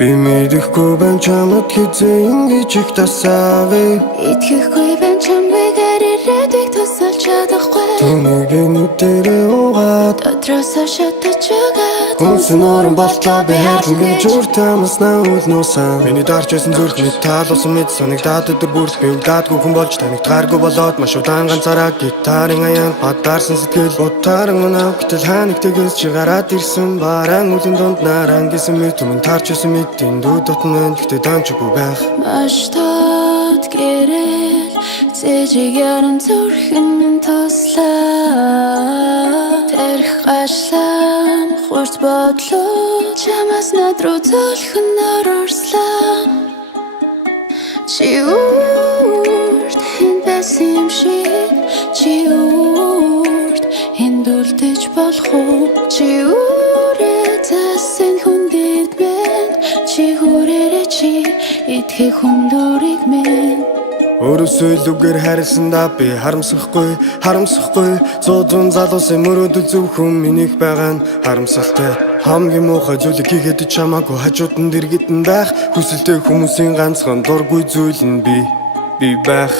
Би мэдэхгүй байна чамд хизээ ингэж их тасаавэ. Итгэхгүй байна чамайгаар ирээдүйг тусалж чадахгүй. Түүнийг нүдэрээ угаад Дотроосоо шатаж байгаа. Хүнс нөрөн болтлоо би хайрлан гэж уртамаснаа үлнөөсөн. Миний дарж байсан зүрх мэд таалуулсан мэд санагдаад өдөр бүр би үлдээдгүй хүн болж таныг тааргүй болоод маш удаан ганцаараа гитарын аян бадарсан сэтгэл утааран унаа гэтэл ханыг тэгээс чи гараад ирсэн бараан үлийн дунд наран гэсэн мэд түмэн таарч байсан мэд эндүү дотно гэхдээ дамжгүй байх. Маш тод гэрэл зэжиг яран зүрхэн минь туслаа. Тэрх гашлам хурц бодлоо чамаас над руу зөөлхөн орслаа. Чи үрд хэн байсан юм шиг чи үрд энд үлдэж болох уу? Чи үрээ засан хүндэт мэн чи хүрээрээ чи итгэх хүндүрийг мэн. Өөрөөсөө илүүгээр харилсандаа би харамсахгүй зузун залуусын мөрөөдөл зөвхөн минийх байгаа нь харамсалтай. Хамгийн муухай зүйлийг хийгээд чамаагүй хажууд нь дэргэдэн байх. Хүсэлтэй хүмүүсийн ганцхан дургүй зүйл нь би байх.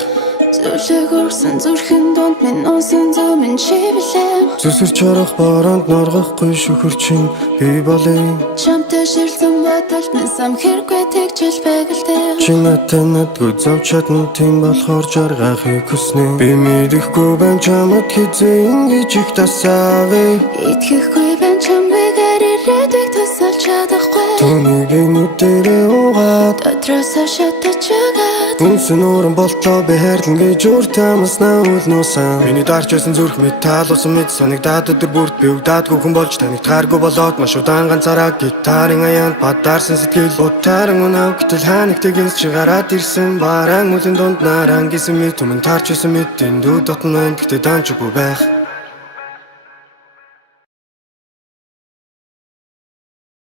Зүлэг өрсөн зүрхэн донд минь унсан зөмөн чи билээ. Зүсэр чарах баранд норгохгүй шүхэрчин би болъё. Чамтай шилсэн бодолд минь сам хэрэггүй тэгжил байгалтай. Чи надад надгүй зов чадна тийм болохоор жаргахыг хүснэ. Би мэдэхгүй байна чамд хизээ ингэж их тасаавэ. Итгэхгүй байна чамайгаар ирээдүйг тусалж чадахгүй. Түүнийг нүдэрээ угаад Дотроосоо шатаж байгаа. Хүнс нөрөн болтлоо би хайрлан гэж уртамаснаа үлнөөсөн. Миний дарж байсан зүрх мэд таалуулсан мэд санагдаад өдөр бүрт би үлдээдгүй хүн болж таныг тааргүй болоод маш удаан ганцаараа гитарын аянд бадарсан сэтгэл утааран унаа гэтэл ханыг тэгээс чи гараад ирсэн бараан үлийн дунд наран гэсэн мэд түмэн таарч байсан мэд эндүү дотно гэхдээ дамжгүй байх.